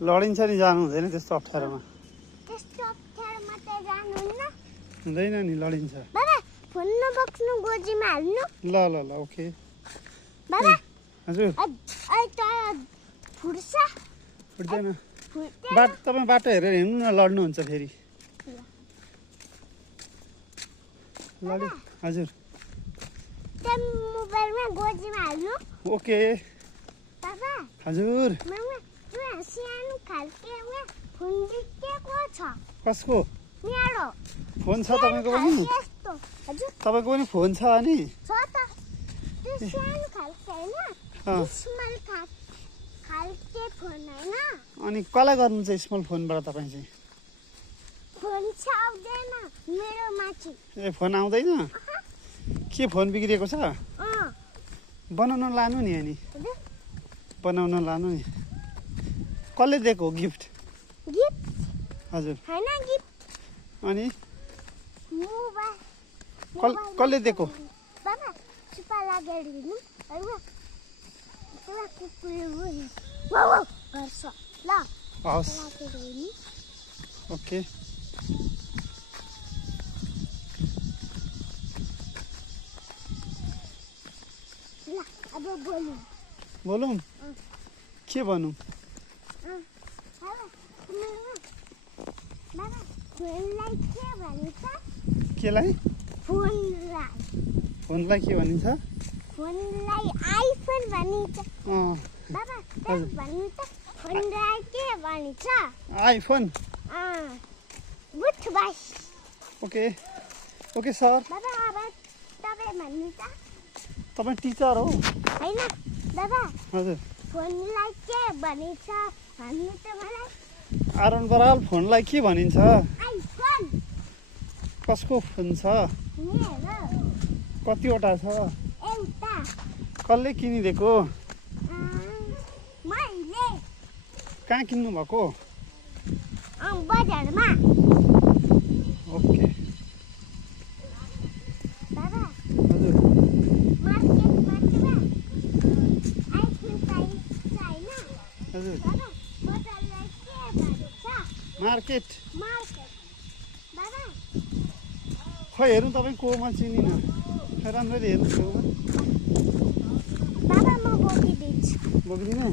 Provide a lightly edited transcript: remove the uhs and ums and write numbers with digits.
लडिन्छ नि जानु हुँदैन त्यस्तो अप्ठ्यारोमा त्यस्तो अप्ठ्यारोमा त जानुहुन्न हुँदैन नि लडिन्छ बाबा फोन नबक्नु गोजीमा हाल्नु ल ल ल ओके बाबा हजुर अहिले त फुट्छ उठ्दैन फुट्दैन तपाईँ बाटो हेरेर हिँड्नु न लड्नुहुन्छ फेरि लडी हजुर त्यो मोबाइलमा गोजीमा हाल्नु ओके बाबा हजुर मामा यहाँ सानो खालके फोन जितेको छ कसको मेरो फोन छ तपाईँको पनि यस्तो हजुर तपाईँको पनि फोन छ अनि छ त त्यो सानो खालके होइन स्मल खालके फोन होइन अनि कसलाई गर्नुहुन्छ स्मल फोनबाट तपाईँ चाहिँ फोन छ आउँदैन मेरो माथि ए फोन आउँदैन के फोन बिग्रिएको छ बनाउन लानु नि अनि हजुर बनाउन लानु नि कसले दिएको गिफ्ट गिफ्ट हजुर होइन गिफ्ट अनि मोबाइल कसले दिएको बाबा चुपा लागेर हिँड्नु अरू पुरा कुकुरहरू गर्छ ल हवस् लागेर हिँड्नु ओके ल अब बोलौँ बोलौँ के भनौँ बाबा फोनलाई के भनिन्छ केलाई फोनलाई फोनलाई के भनिन्छ फोनलाई आइफोन भनिन्छ बाबा के हजुर। भनिन्छ फोनलाई के भनिन्छ आइफोन बुट बस ओके ओके सर बाबा अब तपाईँ भन्नुहुन्छ तपाईँ टिचर हो होइन बाबा हजुर फोनलाई के भनिन्छ भन्नु त मलाई आरोन बराल फोनलाई के भनिन्छ आइफोन कसको फोन छ मेरो कतिवटा छ एउटा कसले किनिदिएको मैले कहाँ किन्नु भएको बजारमा ओके बाबा हजुर मार्केटमा चाहिँ आइफोन पाइन्छ होइन हजुर बाबा बजारलाई के भन्छ मार्केट मार्केट बाबा खै हेरौँ तपाईँ कोमा चिनिन खै राम्ररी हेर्नु छेउमा बाबा म बोकिदिन्छु बोकिदिने